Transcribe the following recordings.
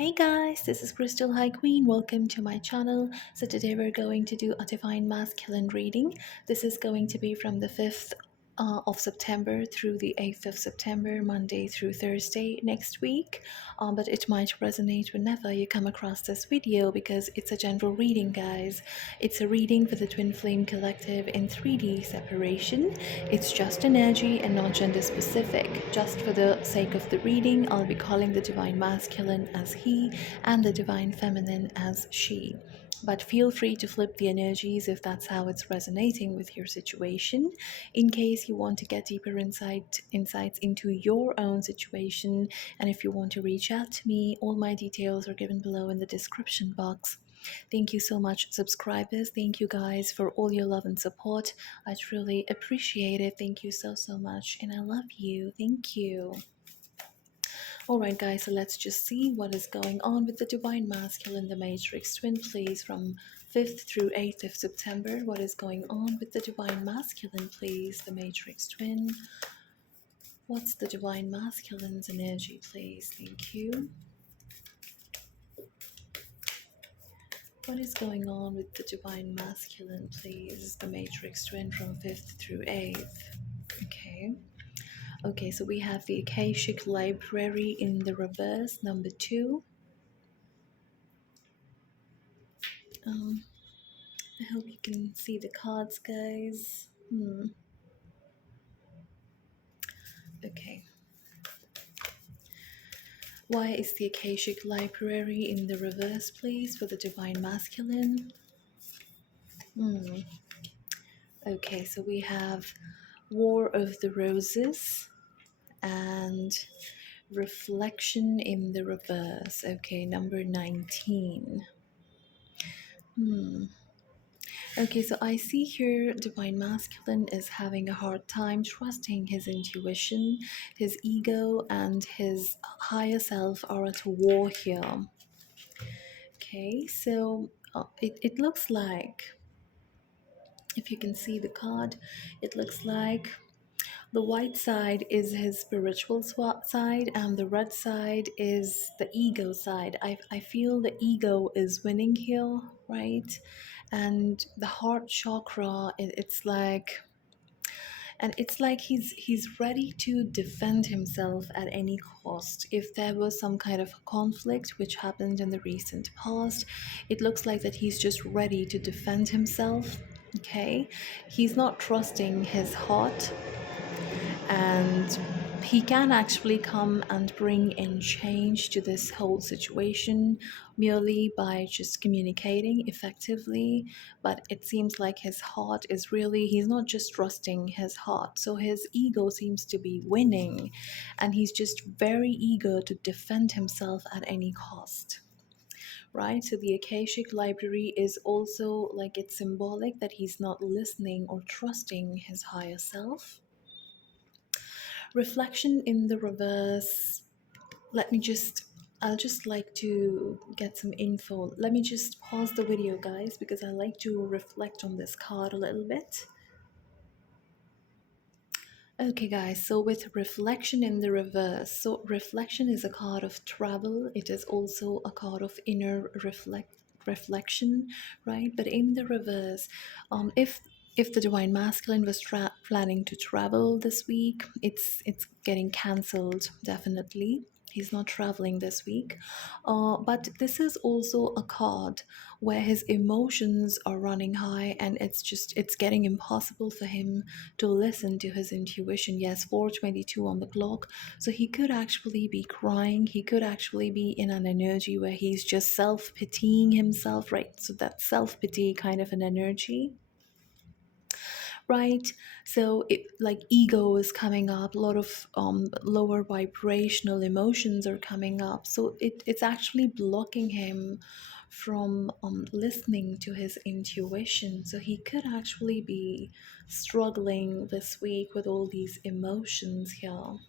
Hey guys, this is Crystal High Queen. Welcome to my channel. So today we're going to do a divine masculine reading. This is going to be from the 5th of September through the 8th of September, Monday through Thursday next week. But it might resonate whenever you come across this video because it's a general reading, guys. It's a reading for the Twin Flame Collective in 3D separation. It's just energy and not gender specific. Just for the sake of the reading, I'll be calling the Divine Masculine as he and the Divine Feminine as she. But feel free to flip the energies if that's how it's resonating with your situation. In case you want to get deeper insights into your own situation, and if you want to reach out to me, all my details are given below in the description box. Thank you so much, subscribers. Thank you guys for all your love and support. I truly appreciate it. Thank you so much, and I love you. Thank you. Alright guys, so let's just see what is going on with the Divine Masculine, the Matrix Twin, please, from 5th through 8th of September. What is going on with the Divine Masculine, please, the Matrix Twin? What's the Divine Masculine's energy, please? Thank you. What is going on with the Divine Masculine, please, the Matrix Twin, from 5th through 8th? Okay, so we have the Akashic Library in the reverse, number 2. I hope you can see the cards, guys. Okay. Why is the Akashic Library in the reverse, please, for the Divine Masculine? Okay, so we have War of the Roses and Reflection in the reverse. Okay, number 19. Okay, so I see here Divine Masculine is having a hard time trusting his intuition. His ego and his higher self are at war here. Okay, so it looks like, if you can see the card, it looks like the white side is his spiritual side and the red side is the ego side. I feel the ego is winning here, right? And the heart chakra, it's like, and it's like he's ready to defend himself at any cost. If there was some kind of conflict which happened in the recent past, it looks like that he's just ready to defend himself. Okay, he's not trusting his heart, and he can actually come and bring in change to this whole situation merely by just communicating effectively. But it seems like his heart is really, he's not just trusting his heart, so his ego seems to be winning, and he's just very eager to defend himself at any cost. Right, so the Akashic Library is also like, it's symbolic that he's not listening or trusting his higher self. Reflection in the reverse. I'll just like to get some info. Let me just pause the video, guys, because I like to reflect on this card a little bit. Okay guys, so with reflection in the reverse, so reflection is a card of travel. It is also a card of inner reflection, right? But in the reverse, if the Divine Masculine was planning to travel this week, it's getting cancelled, definitely. He's not traveling this week. But this is also a card where his emotions are running high, and it's getting impossible for him to listen to his intuition. Yes, 4:22 on the clock. So he could actually be crying. He could actually be in an energy where he's just self-pitying himself, right? So that self-pity kind of an energy. Right, so it, like, ego is coming up, a lot of lower vibrational emotions are coming up, so it's actually blocking him from listening to his intuition. So he could actually be struggling this week with all these emotions here.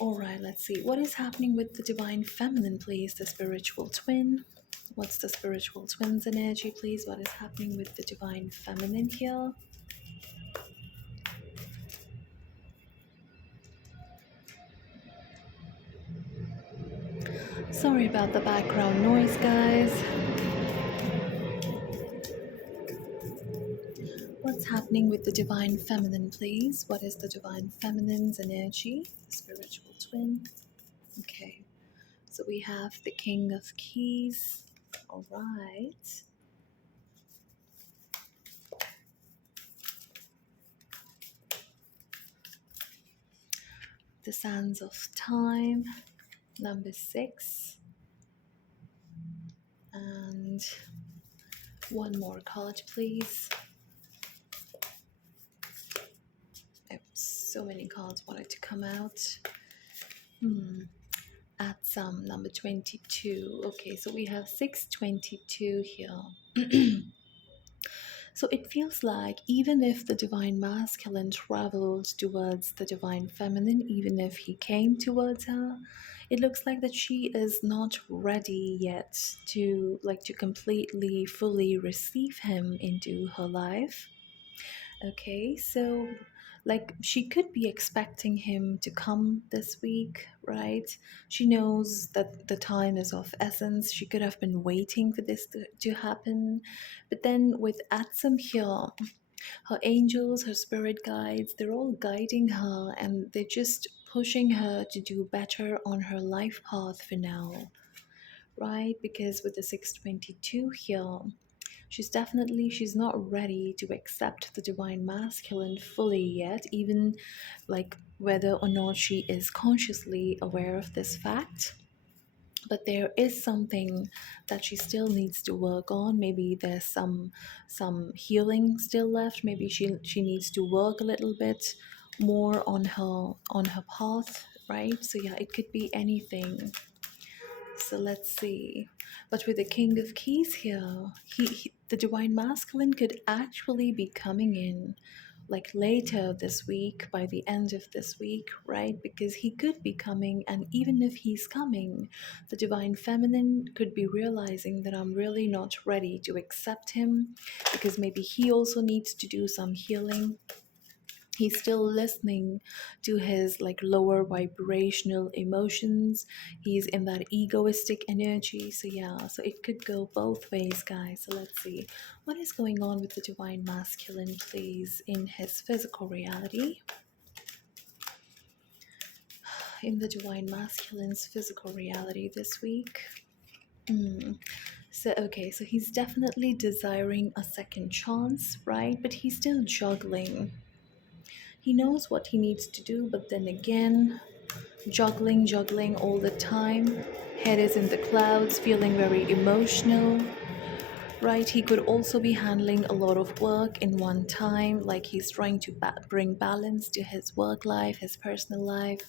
All right, let's see what is happening with the Divine Feminine, please, the spiritual twin. What's the spiritual twin's energy, please? What is happening with the Divine Feminine here? Sorry about the background noise, guys. What's happening with the Divine Feminine, please? What is the Divine Feminine's energy? The spiritual twin. Okay, so we have the King of Keys. All right. The Sands of Time, number 6. And one more card, please. Oh, so many cards wanted to come out. At some number 22. Okay, so we have 622 here. So it feels like even if the divine masculine traveled towards the divine feminine, even if he came towards her, it looks like that she is not ready yet to completely fully receive him into her life. Okay, so like she could be expecting him to come this week, right? She knows that the time is of essence. She could have been waiting for this to happen. But then with Atsum here, her angels, her spirit guides, they're all guiding her and they're just pushing her to do better on her life path for now, right? Because with the 622 here, she's not ready to accept the divine masculine fully yet, even like whether or not she is consciously aware of this fact. But there is something that she still needs to work on. Maybe there's some healing still left. Maybe she needs to work a little bit more on her path, right? So yeah, it could be anything. So let's see. But with the King of Keys here, the Divine Masculine could actually be coming in like later this week, by the end of this week, right? Because he could be coming, and even if he's coming, the Divine Feminine could be realizing that I'm really not ready to accept him, because maybe he also needs to do some healing. He's still listening to his like lower vibrational emotions. He's in that egoistic energy. So yeah, so it could go both ways, guys. So let's see what is going on with the divine masculine, please, in his physical reality. In the divine masculine's physical reality this week. So okay, so he's definitely desiring a second chance, right? But he's still juggling. He knows what he needs to do, but then again, juggling all the time. Head is in the clouds, feeling very emotional, right? He could also be handling a lot of work in one time, like he's trying to bring balance to his work life, his personal life,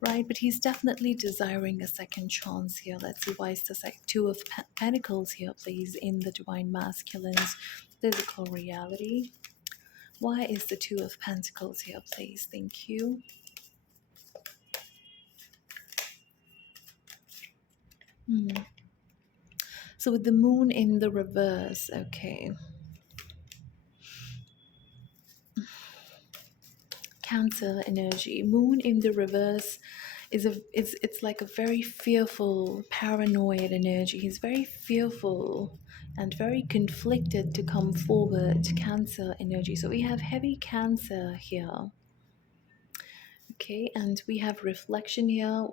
right? But he's definitely desiring a second chance here. Let's see, why is the Two of Pentacles here, please, in the Divine Masculine's physical reality? Why is the Two of Pentacles here, please? Thank you. So with the moon in the reverse, okay. Cancer energy. Moon in the reverse it's like a very fearful, paranoid energy. He's very fearful and very conflicted to come forward. Cancer energy. So we have heavy Cancer here. Okay, and we have reflection here,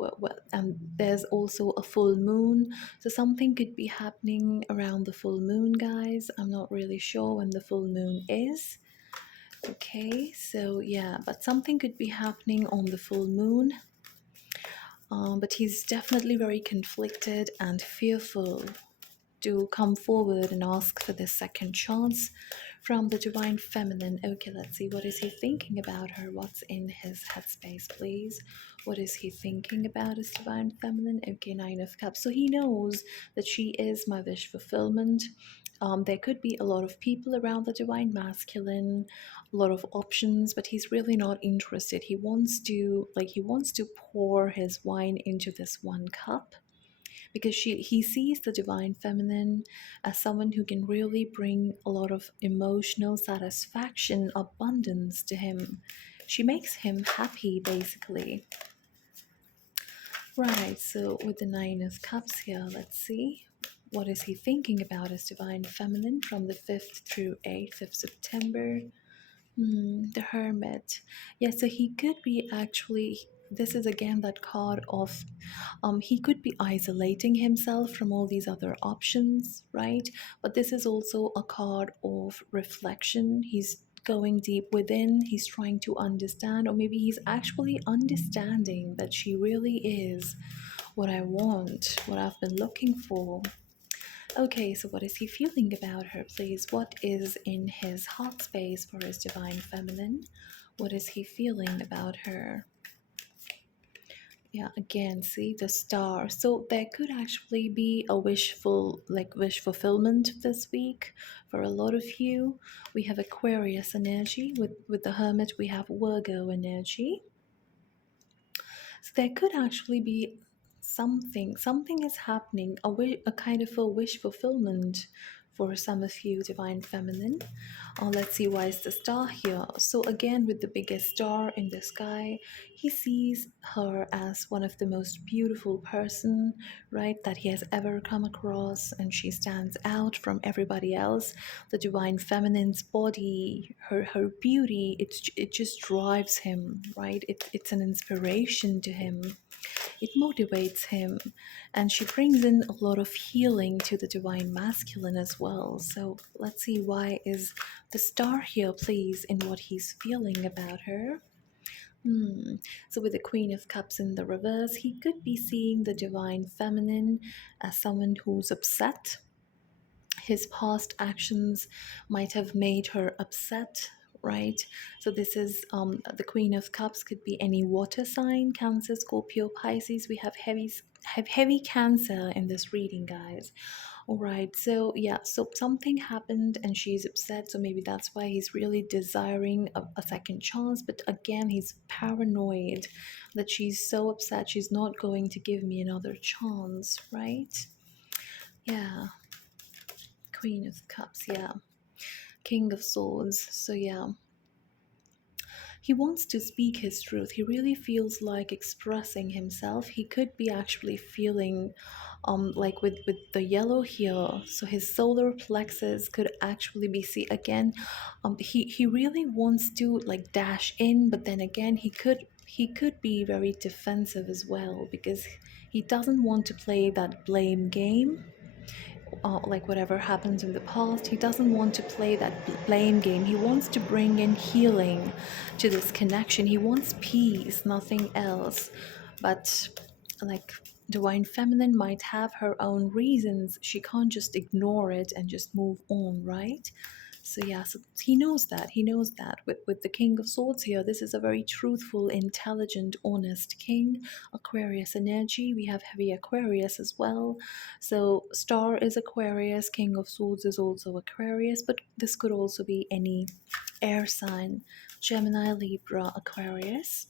and there's also a full moon. So something could be happening around the full moon, guys. I'm not really sure when the full moon is. Okay, so yeah, but something could be happening on the full moon. But he's definitely very conflicted and fearful to come forward and ask for this second chance from the divine feminine. Okay, let's see, what is he thinking about her? What's in his headspace, please? What is he thinking about his divine feminine? Okay, Nine of Cups. So he knows that she is my wish fulfillment. There could be a lot of people around the divine masculine, a lot of options, but he's really not interested. He wants to pour his wine into this one cup, because he sees the divine feminine as someone who can really bring a lot of emotional satisfaction, abundance to him. She makes him happy, basically. Right, so with the Nine of Cups here, let's see. What is he thinking about his divine feminine from the 5th through 8th of September? The Hermit. Yeah, so he could be actually. This is again that card of he could be isolating himself from all these other options, right? But this is also a card of reflection. He's going deep within, he's trying to understand, or maybe he's actually understanding that she really is what I want, what I've been looking for. Okay, so what is he feeling about her, please? What is in his heart space for his divine feminine? What is he feeling about her? Yeah, again, see the star. So there could actually be a wish fulfillment this week for a lot of you. We have Aquarius energy with the Hermit. We have Virgo energy. So there could actually be something is happening, a kind of a wish fulfillment for some of you, divine feminine. Let's see, why is the star here? So again, with the biggest star in the sky, he sees her as one of the most beautiful person, right, that he has ever come across, and she stands out from everybody else. The divine feminine's body, her beauty, it just drives him, right? It's an inspiration to him, it motivates him, and she brings in a lot of healing to the divine masculine as well. So let's see, why is the star here, please, in what he's feeling about her. So with the Queen of Cups in the reverse, he could be seeing the divine feminine as someone who's upset. His past actions might have made her upset, right? So this is the Queen of Cups could be any water sign: Cancer, Scorpio, Pisces. We have heavy Cancer in this reading, guys. All right, so yeah, so something happened and she's upset, so maybe that's why he's really desiring a second chance. But again, he's paranoid that she's so upset she's not going to give me another chance, right? Yeah, Queen of Cups, yeah. King of Swords, so yeah. He wants to speak his truth. He really feels like expressing himself. He could be actually feeling like with the yellow here, so his solar plexus could actually be see again. He really wants to like dash in, but then again he could be very defensive as well, because he doesn't want to play that blame game, like whatever happened in the past. He doesn't want to play that blame game. He wants to bring in healing to this connection. He wants peace, nothing else. But like divine feminine might have her own reasons. She can't just ignore it and just move on, right? So yeah, so he knows that. He knows that. With the King of Swords here, this is a very truthful, intelligent, honest king. Aquarius energy. We have heavy Aquarius as well. So Star is Aquarius, King of Swords is also Aquarius, but this could also be any air sign: Gemini, Libra, Aquarius.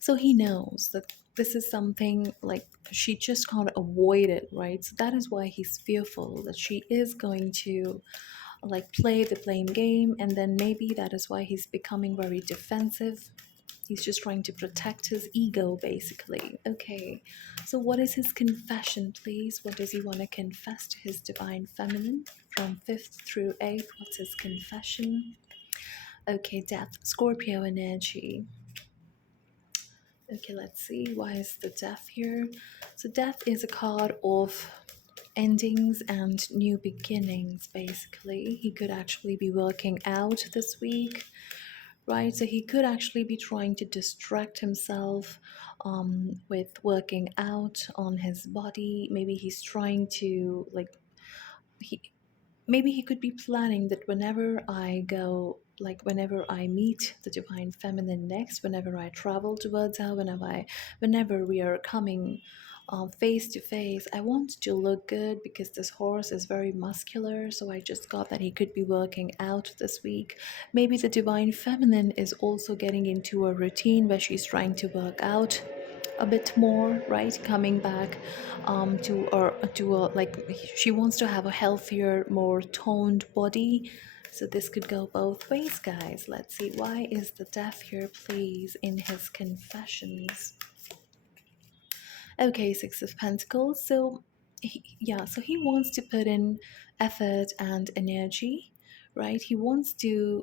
So he knows that this is something like she just can't avoid it, right? So that is why he's fearful that she is going to like play the blame game, and then maybe that is why he's becoming very defensive. He's just trying to protect his ego, basically. Okay, so what is his confession, please? What does he want to confess to his divine feminine from 5th through 8th? What's his confession? Okay, death, Scorpio energy. Okay, let's see. Why is the death here? So, death is a card of endings and new beginnings, basically. He could actually be working out this week, right? So he could actually be trying to distract himself with working out on his body. Maybe he's trying to like he maybe he could be planning that whenever I go, like whenever I meet the divine feminine next, whenever I travel towards her, whenever we are coming face to face, I want to look good because this horse is very muscular. So I just got that he could be working out this week. Maybe the divine feminine is also getting into a routine where she's trying to work out a bit more, right? Coming back to a like she wants to have a healthier, more toned body. So this could go both ways, guys. Let's see, why is the death here, please, in his confessions? Okay, Six of Pentacles. So, yeah, so he wants to put in effort and energy, right? He wants to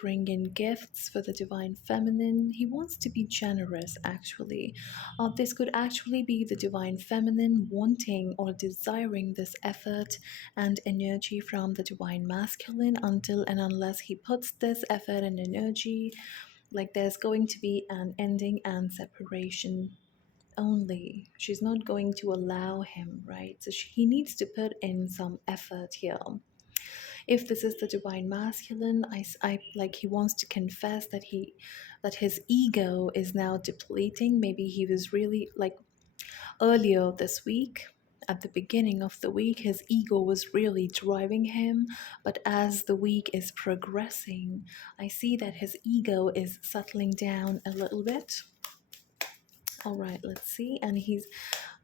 bring in gifts for the divine feminine. He wants to be generous, actually. This could actually be the divine feminine wanting or desiring this effort and energy from the divine masculine until and unless he puts this effort and energy, like there's going to be an ending and separation only. She's not going to allow him, right? So he needs to put in some effort here. If this is the divine masculine, I like he wants to confess that his ego is now depleting. Maybe he was really like earlier this week. At the beginning of the week, his ego was really driving him, but as the week is progressing, I see that his ego is settling down a little bit. All right, let's see. And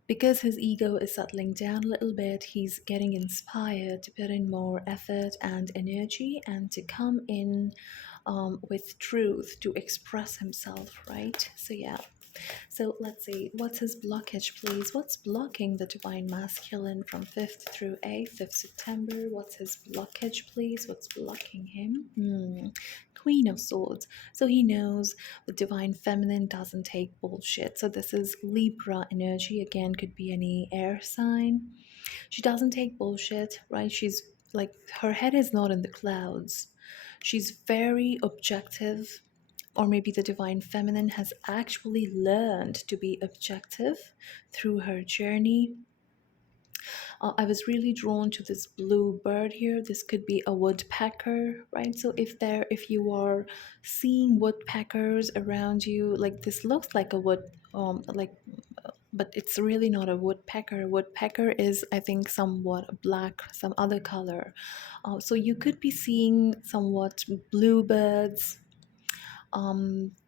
because his ego is settling down a little bit, he's getting inspired to put in more effort and energy and to come in with truth to express himself, right? So, yeah. So, let's see. What's his blockage, please? What's blocking the divine masculine from 5th through 8th of September? What's his blockage, please? What's blocking him? Queen of Swords. So he knows the divine feminine doesn't take bullshit. So this is Libra energy. Again, could be any air sign. She doesn't take bullshit, right? She's like, her head is not in the clouds. She's very objective, or maybe the divine feminine has actually learned to be objective through her journey. I was really drawn to this blue bird here. This could be a woodpecker, right? So if you are seeing woodpeckers around you, like this looks like a wood, like, but it's really not a woodpecker. Woodpecker is, I think, somewhat black, some other color. So you could be seeing somewhat bluebirds,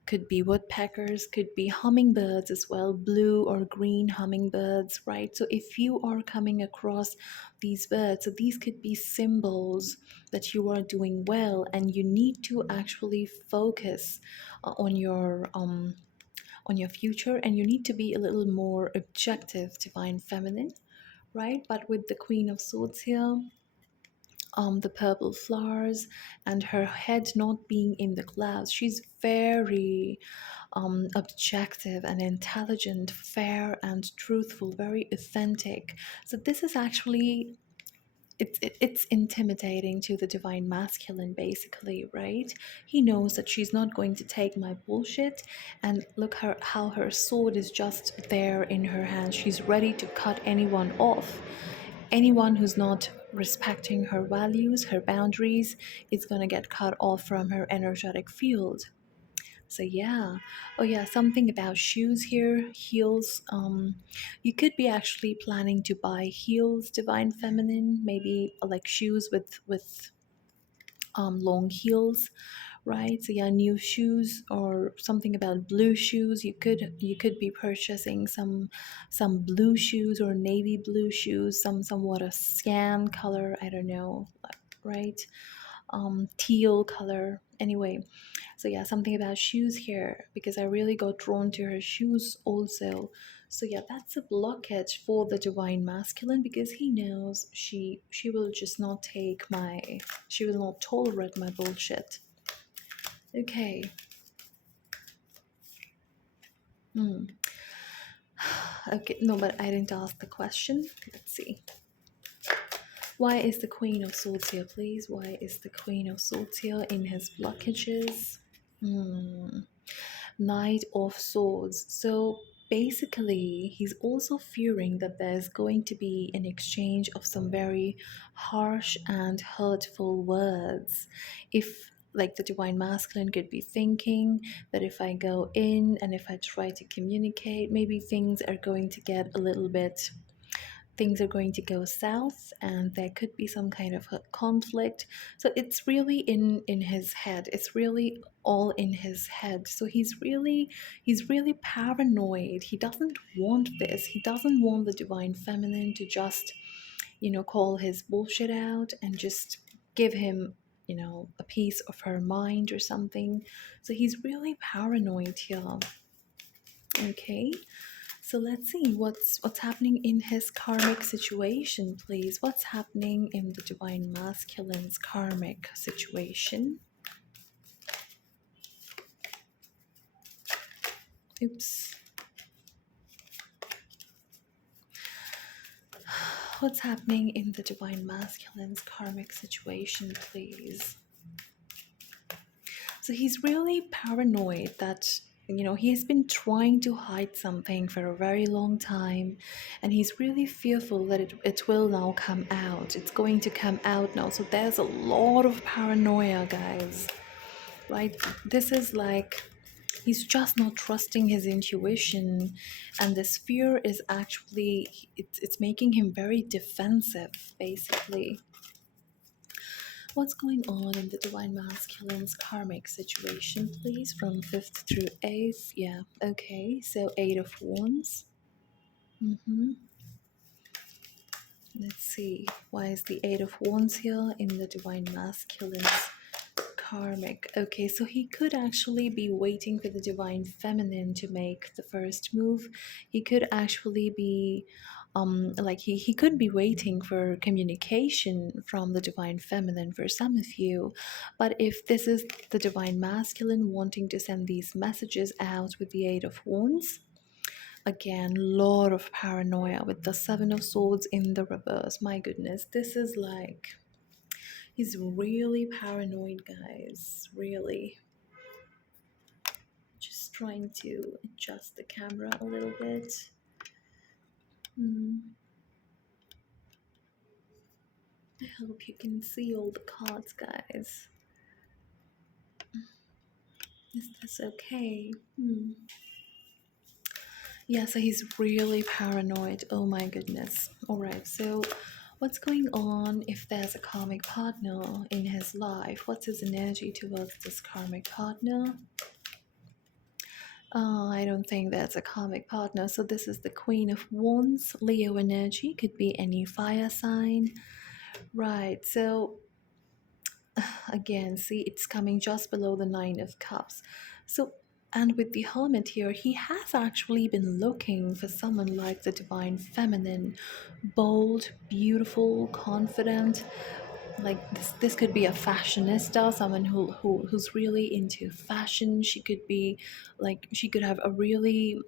could be woodpeckers, could be hummingbirds as well, blue or green hummingbirds, right? So if you are coming across these birds, so these could be symbols that you are doing well, and you need to actually focus on your future, and you need to be a little more objective, divine feminine, right? But with the Queen of Swords here, the purple flowers and her head not being in the clouds, she's very objective and intelligent, fair and truthful, very authentic. So this is actually, it's intimidating to the divine masculine, basically, right? He knows that she's not going to take my bullshit, and look how her sword is just there in her hand. She's ready to cut anyone off. Anyone who's not respecting her values, her boundaries, is going to get cut off from her energetic field. So yeah. Oh yeah, something about shoes here, heels. You could be actually planning to buy heels, divine feminine, maybe like shoes with long heels, right? So yeah, new shoes or something about blue shoes. You could be purchasing some blue shoes or navy blue shoes, somewhat a scan color, I don't know, right? Teal color. Anyway, so yeah, something about shoes here because I really got drawn to her shoes also. So yeah, that's a blockage for the divine masculine because he knows she will just not take my, she will not tolerate my bullshit. Okay. Hmm. Okay, no, but I didn't ask the question. Let's see. Why is the Queen of Swords here, please? Why is the Queen of Swords here in his blockages? Knight of Swords. So basically, he's also fearing that there's going to be an exchange of some very harsh and hurtful words. If like the divine masculine could be thinking that if I go in and if I try to communicate, maybe things are going to get a little bit, things are going to go south and there could be some kind of a conflict. So it's really in his head, it's really all in his head. So he's really paranoid. He doesn't want this, he doesn't want the divine feminine to just call his bullshit out and just give him a piece of her mind or something. So he's really paranoid here. Okay. So let's see what's happening in his karmic situation, please. What's happening in the divine masculine's karmic situation? Oops. What's happening in the divine masculine's karmic situation, please? So he's really paranoid that, he's been trying to hide something for a very long time, and he's really fearful that it will now come out. It's going to come out now. So there's a lot of paranoia, guys, right? This is like he's just not trusting his intuition, and this fear is actually it's making him very defensive, basically. What's going on in the divine masculine's karmic situation, please, from 5th through 8th? Yeah, okay, so 8 of wands. Let's see, why is the 8 of wands here in the divine masculine's karmic? Okay, so he could actually be waiting for the divine feminine to make the first move. He could actually be like he could be waiting for communication from the divine feminine for some of you. But if this is the divine masculine wanting to send these messages out with the 8 of wands, again, lot of paranoia with the 7 of swords in the reverse. My goodness, this is like he's really paranoid, guys. Really. Just trying to adjust the camera a little bit. I hope you can see all the cards, guys. Is this okay? Yeah, so he's really paranoid. Oh my goodness. Alright, so what's going on if there's a karmic partner in his life? What's his energy towards this karmic partner? I don't think that's a karmic partner. So this is the Queen of Wands, Leo energy, could be any fire sign. Right, so again, see, it's coming just below the 9 of Cups. So, and with the Hermit here, he has actually been looking for someone like the Divine Feminine, bold, beautiful, confident. Like this could be a fashionista, someone who's really into fashion. She could be like she could have a really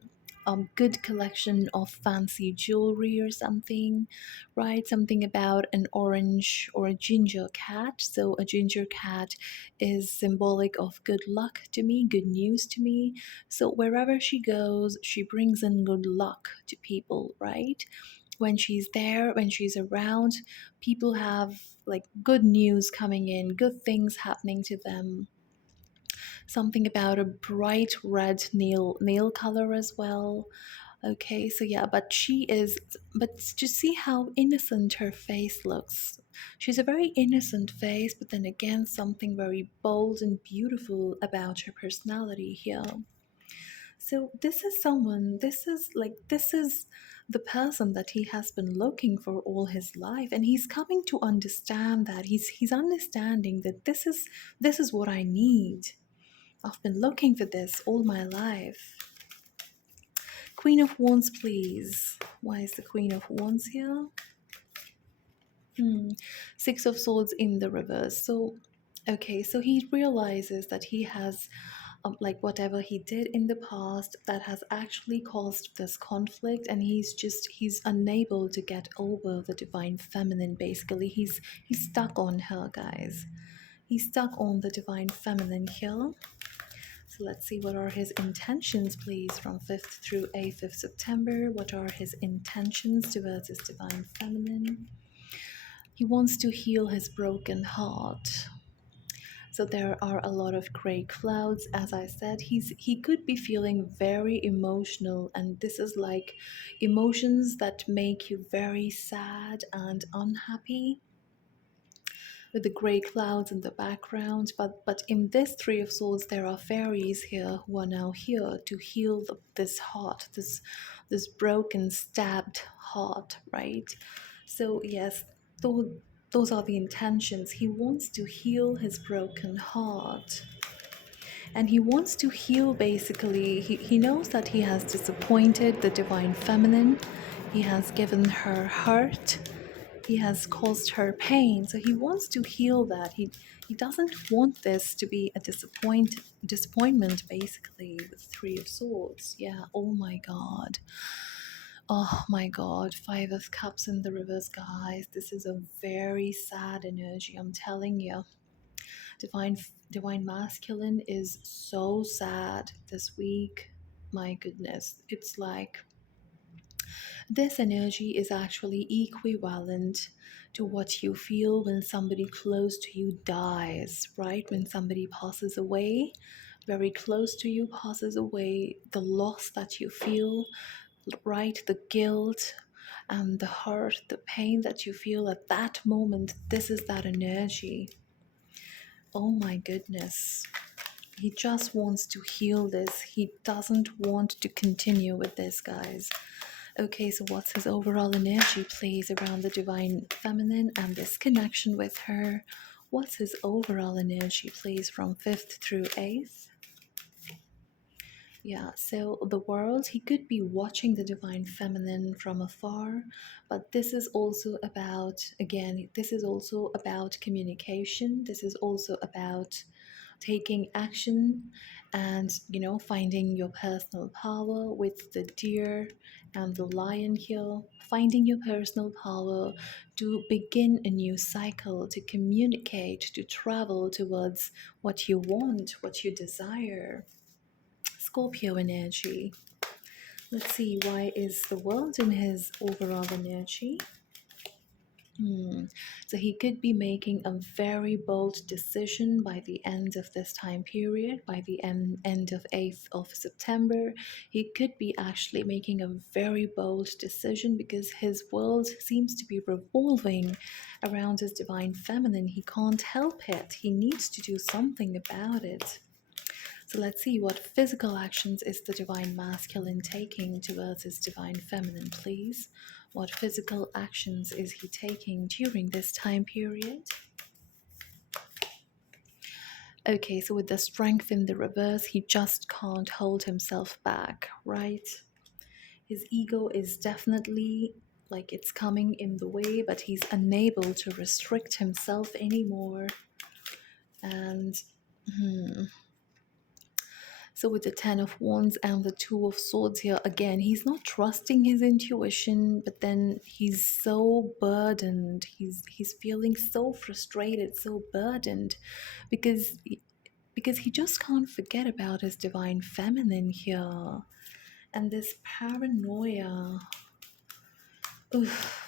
good collection of fancy jewelry or something, right? Something about an orange or a ginger cat. So a ginger cat is symbolic of good luck to me, good news to me. So wherever she goes, she brings in good luck to people, right? When she's there, when she's around, people have like good news coming in, good things happening to them. Something about a bright red nail color as well. Okay, so yeah, but just see how innocent her face looks. She's a very innocent face, but then again, something very bold and beautiful about her personality here. So this is the person that he has been looking for all his life, and he's coming to understand that he's understanding that this is what I need. I've been looking for this all my life. Queen of Wands, please. Why is the Queen of Wands here? 6 of Swords in the reverse. So, okay, so he realizes that he has, like, whatever he did in the past that has actually caused this conflict, and he's unable to get over the divine feminine. Basically, he's stuck on her, guys. He's stuck on the divine feminine here. So let's see, what are his intentions, please, from 5th through 8th of September. What are his intentions towards his divine feminine? He wants to heal his broken heart. So there are a lot of gray clouds. As I said, he could be feeling very emotional, and this is like emotions that make you very sad and unhappy, with the gray clouds in the background. But in this 3 of Swords, there are fairies here who are now here to heal this heart, this broken, stabbed heart, right? So yes, those are the intentions. He wants to heal his broken heart. And he wants to heal basically. He knows that he has disappointed the divine feminine, he has given her hurt, he has caused her pain. So he wants to heal that. He doesn't want this to be a disappointment basically with Three of Swords. Yeah, oh my god. Oh my god, Five of Cups in the reverse, guys. This is a very sad energy, I'm telling you. Divine Divine Masculine is so sad this week. My goodness. It's like this energy is actually equivalent to what you feel when somebody close to you dies, right? When somebody passes away, very close to you passes away, the loss that you feel, right? The guilt and the hurt, the pain that you feel at that moment, this is that energy. Oh my goodness. He just wants to heal this. He doesn't want to continue with this, guys. Okay, so what's his overall energy, please, around the divine feminine and this connection with her? What's his overall energy, please, from 5th through 8th? Yeah, so the world, he could be watching the divine feminine from afar, but this is also about, again, this is also about communication. This is also about taking action and, finding your personal power with the deer and the lion here. Finding your personal power to begin a new cycle, to communicate, to travel towards what you want, what you desire. Scorpio energy. Let's see, why is the world in his overall energy? So he could be making a very bold decision by the end of this time period, by the end of 8th of September. He could be actually making a very bold decision because his world seems to be revolving around his divine feminine. He can't help it. He needs to do something about it. So let's see, what physical actions is the divine masculine taking towards his divine feminine, please? What physical actions is he taking during this time period? Okay, so with the strength in the reverse, he just can't hold himself back, right? His ego is definitely like it's coming in the way, but he's unable to restrict himself anymore. And so with the Ten of Wands and the Two of Swords here, again, he's not trusting his intuition, but then he's so burdened. He's feeling so frustrated, so burdened, because he just can't forget about his divine feminine here. And this paranoia,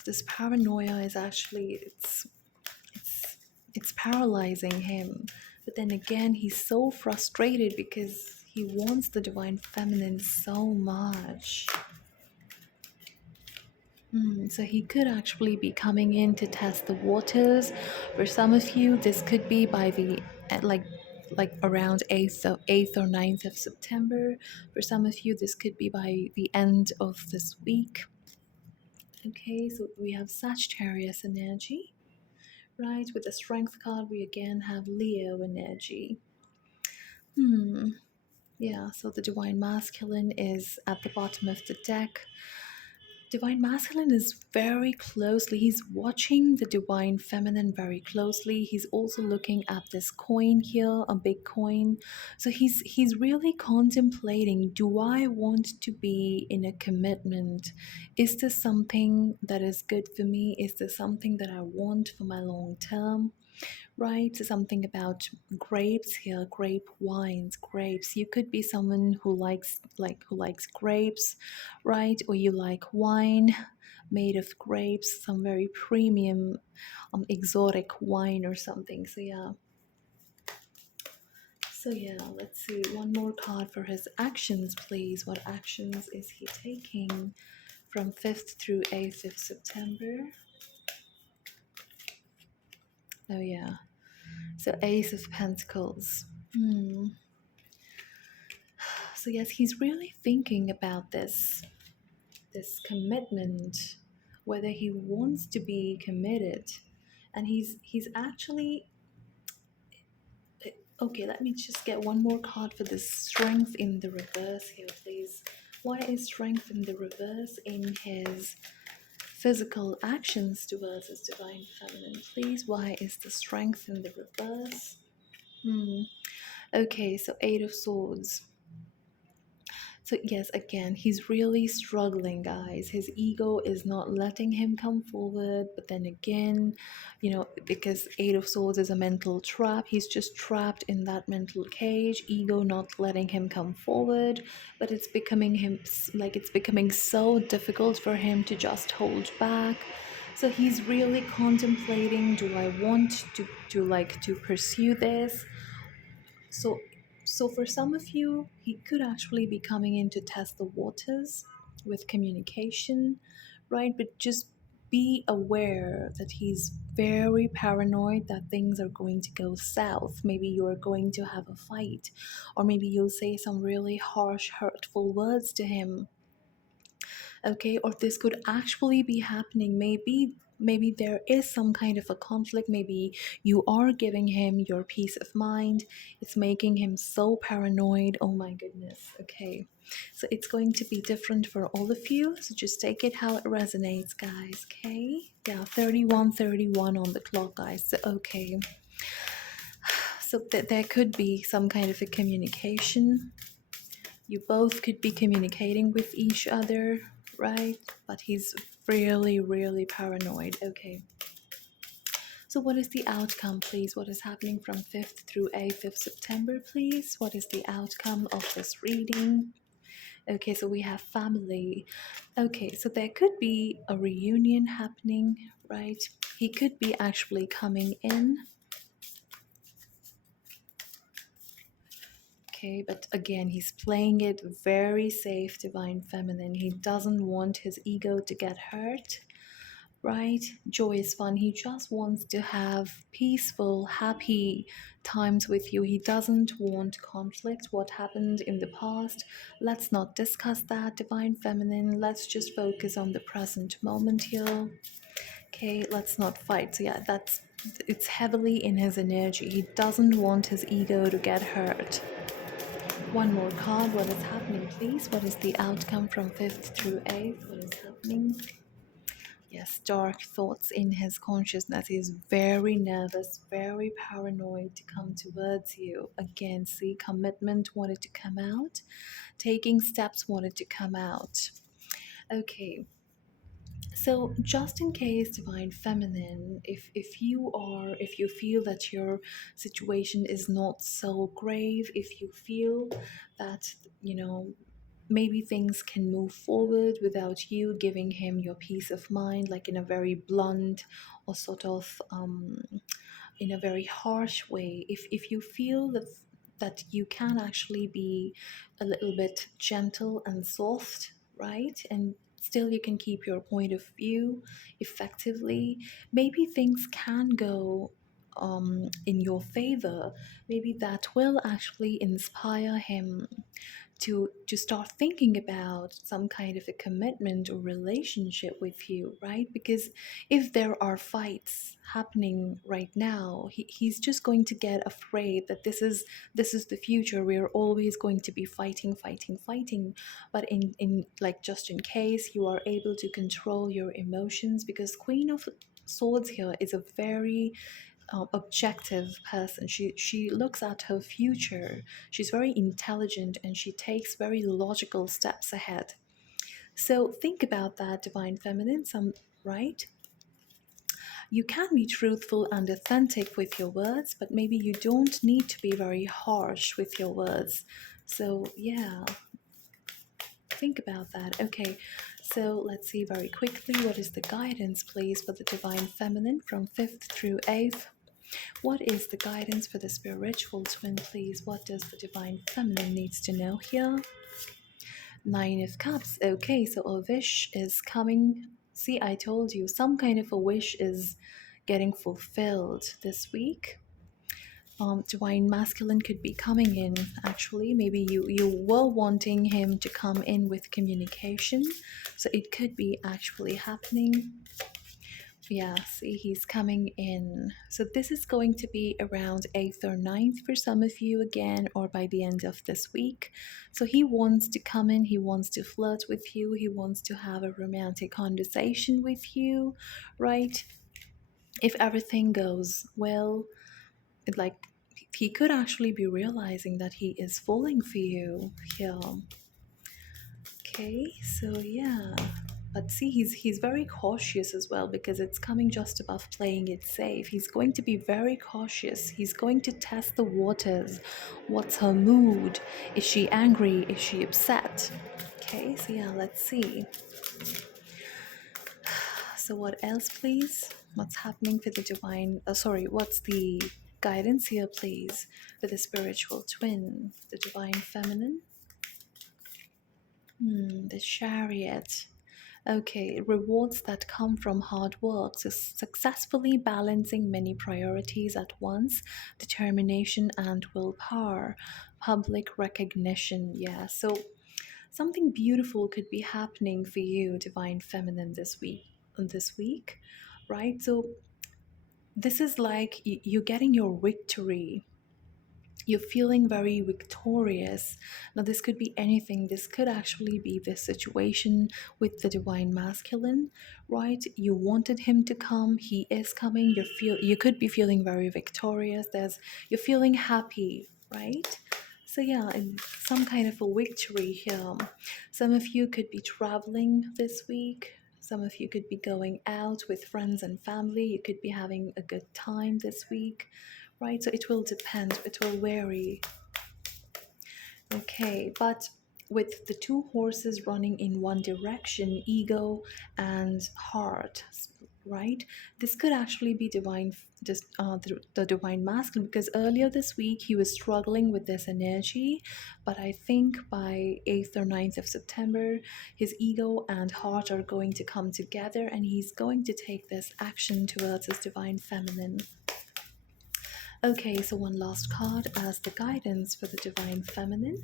this paranoia is actually it's paralyzing him. But then again, he's so frustrated because he wants the divine feminine so much. So he could actually be coming in to test the waters. For some of you, this could be by the like around 8th or 9th of September. For some of you, this could be by the end of this week. Okay, so we have Sagittarius energy. Right, with the Strength card, we again have Leo energy. Yeah, so the Divine Masculine is at the bottom of the deck. Divine Masculine is very closely, he's watching the Divine Feminine very closely. He's also looking at this coin here, a big coin. So he's really contemplating, do I want to be in a commitment? Is this something that is good for me? Is this something that I want for my long term? Right, something about grapes here, grape wines, grapes. You could be someone who likes grapes, right? Or you like wine made of grapes, some very premium exotic wine or something. So yeah, let's see, one more card for his actions, please. What actions is he taking from 5th through 8th of September? Oh yeah, so Ace of Pentacles. So yes, he's really thinking about this commitment, whether he wants to be committed. And he's actually, Okay, let me just get one more card for the strength in the reverse here, please. Why is strength in the reverse in his physical actions towards his divine feminine, please? Why is the strength in the reverse? Okay, so Eight of Swords. So, yes, again, he's really struggling, guys. His ego is not letting him come forward. But then again, because Eight of Swords is a mental trap, he's just trapped in that mental cage, ego not letting him come forward. But it's becoming it's becoming so difficult for him to just hold back. So he's really contemplating, do I want to pursue this? So, so for some of you, he could actually be coming in to test the waters with communication, right? But just be aware that he's very paranoid that things are going to go south. Maybe you're going to have a fight, or maybe you'll say some really harsh, hurtful words to him. Okay, or this could actually be happening. Maybe there is some kind of a conflict. Maybe you are giving him your peace of mind. It's making him so paranoid. Oh my goodness. Okay, so it's going to be different for all of you, so just take it how it resonates, guys. Okay, yeah, 31:31 on the clock, guys. So, okay, so there could be some kind of a communication. You both could be communicating with each other, right? But he's really, really paranoid. Okay. So, what is the outcome, please? What is happening from 5th through 8th of September, please? What is the outcome of this reading? Okay, so we have family. Okay, so there could be a reunion happening, right? He could be actually coming in. Okay, but again, he's playing it very safe, divine feminine. He doesn't want his ego to get hurt, right? Joy is fun. He just wants to have peaceful, happy times with you. He doesn't want conflict. What happened in the past, let's not discuss that, divine feminine. Let's just focus on the present moment here. Okay, let's not fight. So yeah, it's heavily in his energy. He doesn't want his ego to get hurt. One more card. What is happening, please? What is the outcome from 5th through 8th? What is happening? Yes, dark thoughts in his consciousness. He's very nervous, very paranoid to come towards you. Again, see, commitment wanted to come out, taking steps wanted to come out. Okay, so just in case, divine feminine, if you feel that your situation is not so grave, if you feel that maybe things can move forward without you giving him your peace of mind, like in a very blunt or sort of in a very harsh way. If you feel that you can actually be a little bit gentle and soft, right, and still you can keep your point of view effectively, maybe things can go in your favor. Maybe that will actually inspire him to start thinking about some kind of a commitment or relationship with you, right? Because if there are fights happening right now, he's just going to get afraid that this is the future. We're always going to be fighting, fighting, fighting. But in like, just in case, you are able to control your emotions, because Queen of Swords here is a very objective person. She looks at her future. She's very intelligent and she takes very logical steps ahead. So think about that, divine feminine. Right? You can be truthful and authentic with your words, but maybe you don't need to be very harsh with your words. So yeah, think about that. Okay, so let's see very quickly, what is the guidance, please, for the divine feminine from 5th through 8th. What is the guidance for the spiritual twin, please? What does the divine feminine needs to know here? Nine of Cups. Okay, so a wish is coming. See, I told you, some kind of a wish is getting fulfilled this week. Divine masculine could be coming in, actually. Maybe you were wanting him to come in with communication, so it could be actually happening. Yeah, see, he's coming in. So this is going to be around 8th or 9th for some of you again, or by the end of this week. So he wants to come in, he wants to flirt with you, he wants to have a romantic conversation with you, right? If everything goes well, it like he could actually be realizing that he is falling for you here. Okay, so yeah. But see, he's very cautious as well because it's coming just above playing it safe. He's going to be very cautious. He's going to test the waters. What's her mood? Is she angry? Is she upset? Okay, so yeah, let's see. So what else, please? What's happening for the divine? What's the guidance here, please, for the spiritual twin, the divine feminine? The chariot. Okay, rewards that come from hard work, so successfully balancing many priorities at once, determination and willpower, public recognition. Yeah, so something beautiful could be happening for you, divine feminine, this week, right? So this is like you're getting your victory, you're feeling very victorious. Now, this could be anything. This could actually be this situation with the divine masculine, right? You wanted him to come, he is coming. You could be feeling very victorious. You're feeling happy, right? So yeah, and some kind of a victory here. Some of you could be traveling this week. Some of you could be going out with friends and family. You could be having a good time this week, right? So it will depend, it will vary. Okay, but with the two horses running in one direction, ego and heart, right? This could actually be the divine masculine, because earlier this week he was struggling with this energy, but I think by 8th or 9th of September, his ego and heart are going to come together and he's going to take this action towards his divine feminine. Okay, so one last card as the guidance for the divine feminine.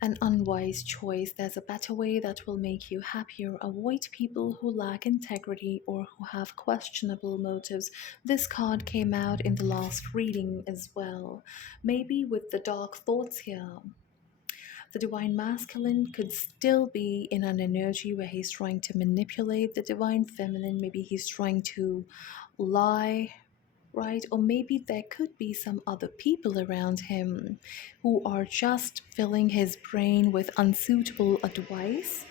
An unwise choice. There's a better way that will make you happier. Avoid people who lack integrity or who have questionable motives. This card came out in the last reading as well. Maybe with the dark thoughts here. The divine masculine could still be in an energy where he's trying to manipulate the divine feminine. Maybe he's trying to lie, right? Or maybe there could be some other people around him who are just filling his brain with unsuitable advice,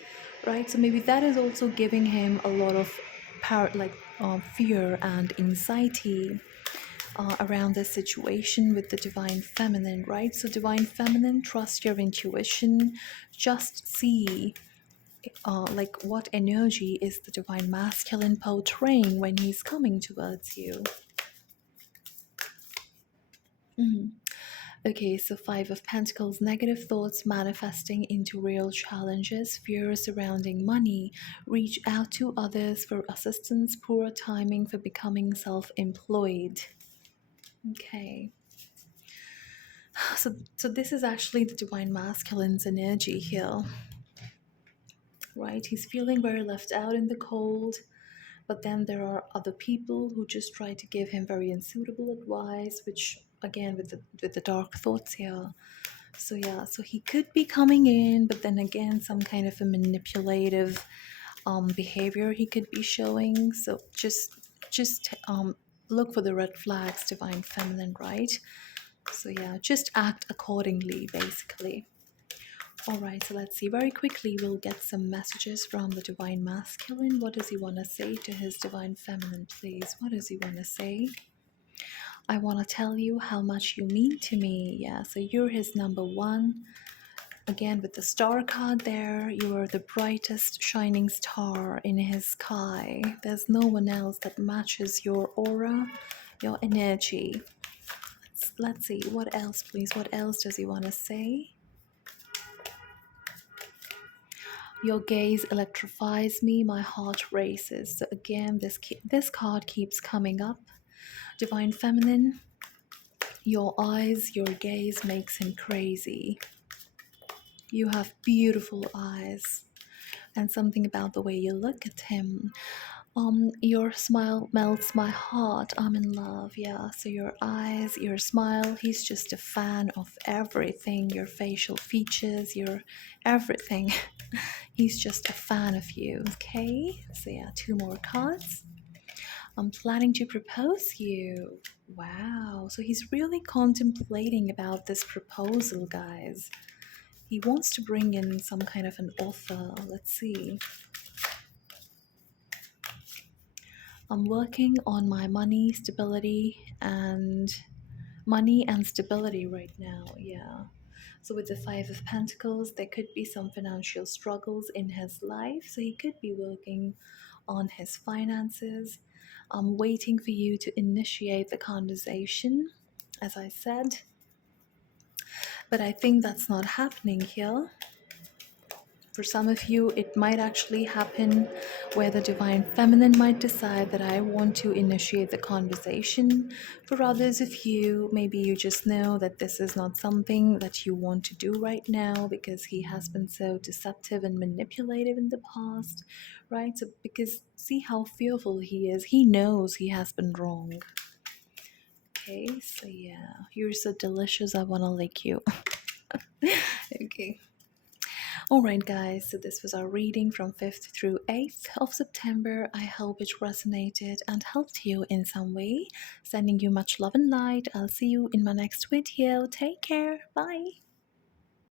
right? So maybe that is also giving him a lot of fear and anxiety around this situation with the divine feminine, right? So divine feminine, trust your intuition, just see what energy is the divine masculine portraying when he's coming towards you. Okay, so Five of Pentacles, negative thoughts manifesting into real challenges, fear surrounding money, reach out to others for assistance, poor timing for becoming self-employed. Okay. So this is actually the divine masculine's energy here, right? He's feeling very left out in the cold, but then there are other people who just try to give him very unsuitable advice, which again with the dark thoughts here. So yeah, so he could be coming in, but then again, some kind of a manipulative behavior he could be showing. So just look for the red flags, divine feminine, right? So yeah, just act accordingly, basically. All right, so let's see. Very quickly, we'll get some messages from the divine masculine. What does he want to say to his divine feminine, please? What does he want to say? I want to tell you how much you mean to me. Yeah, so you're his number one. Again, with the star card there, you are the brightest shining star in his sky. There's no one else that matches your aura, your energy. Let's see. What else, please? What else does he want to say? Your gaze electrifies me, my heart races. So again, this card keeps coming up. Divine feminine, your eyes, your gaze makes him crazy. You have beautiful eyes. and something about the way you look at him. Your smile melts my heart. I'm in love. Yeah. So your eyes, your smile, he's just a fan of everything, your facial features, your everything. He's just a fan of you. Okay. So yeah, two more cards. I'm planning to propose you. Wow. So he's really contemplating about this proposal, guys. He wants to bring in some kind of an offer. Let's see. I'm working on my money and stability right now. Yeah. So with the Five of Pentacles, there could be some financial struggles in his life. So he could be working on his finances. I'm waiting for you to initiate the conversation, as I said, but I think that's not happening here. For some of you, it might actually happen where the Divine Feminine might decide that I want to initiate the conversation. For others of you, maybe you just know that this is not something that you want to do right now because he has been so deceptive and manipulative in the past, right? So, because see how fearful he is, he knows he has been wrong. Okay, so yeah, you're so delicious, I want to lick you. Okay. Alright, guys, so this was our reading from 5th through 8th of September. I hope it resonated and helped you in some way. Sending you much love and light. I'll see you in my next video. Take care. Bye.